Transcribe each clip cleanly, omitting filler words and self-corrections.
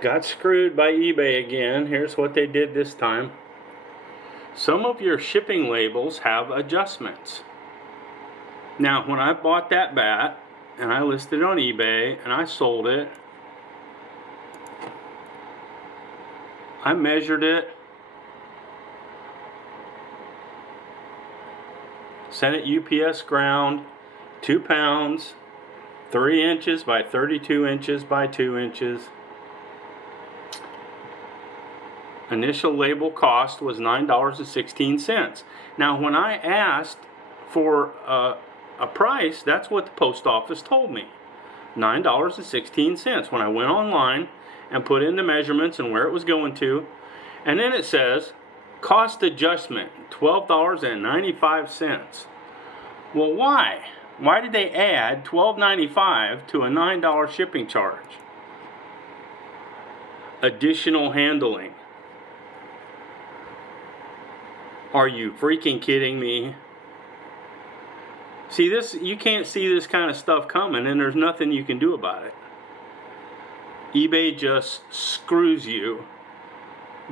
Got screwed by eBay again. Here's what they did this time. Some of your shipping labels have adjustments. Now, when I bought that bat and I listed it on eBay and I sold it, I measured it, sent it UPS ground, 2 pounds, 3 inches by 32 inches by 2 inches. Initial label cost was $9.16. Now, when I asked for a price, that's what the post office told me, $9.16. When I went online and put in the measurements and where it was going to, and then it says cost adjustment, $12.95. Well, why? Why did they add $12.95 to a $9 shipping charge? Additional handling. Are you freaking kidding me? See this, you can't see this kind of stuff coming, and there's nothing you can do about it. eBay just screws you.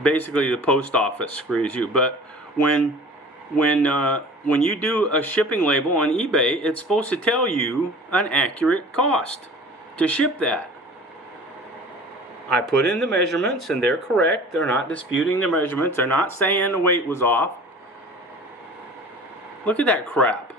Basically, the post office screws you. But when you do a shipping label on eBay, it's supposed to tell you an accurate cost to ship that. I put in the measurements, and they're correct. They're not disputing the measurements. They're not saying the weight was off. Look at that crap.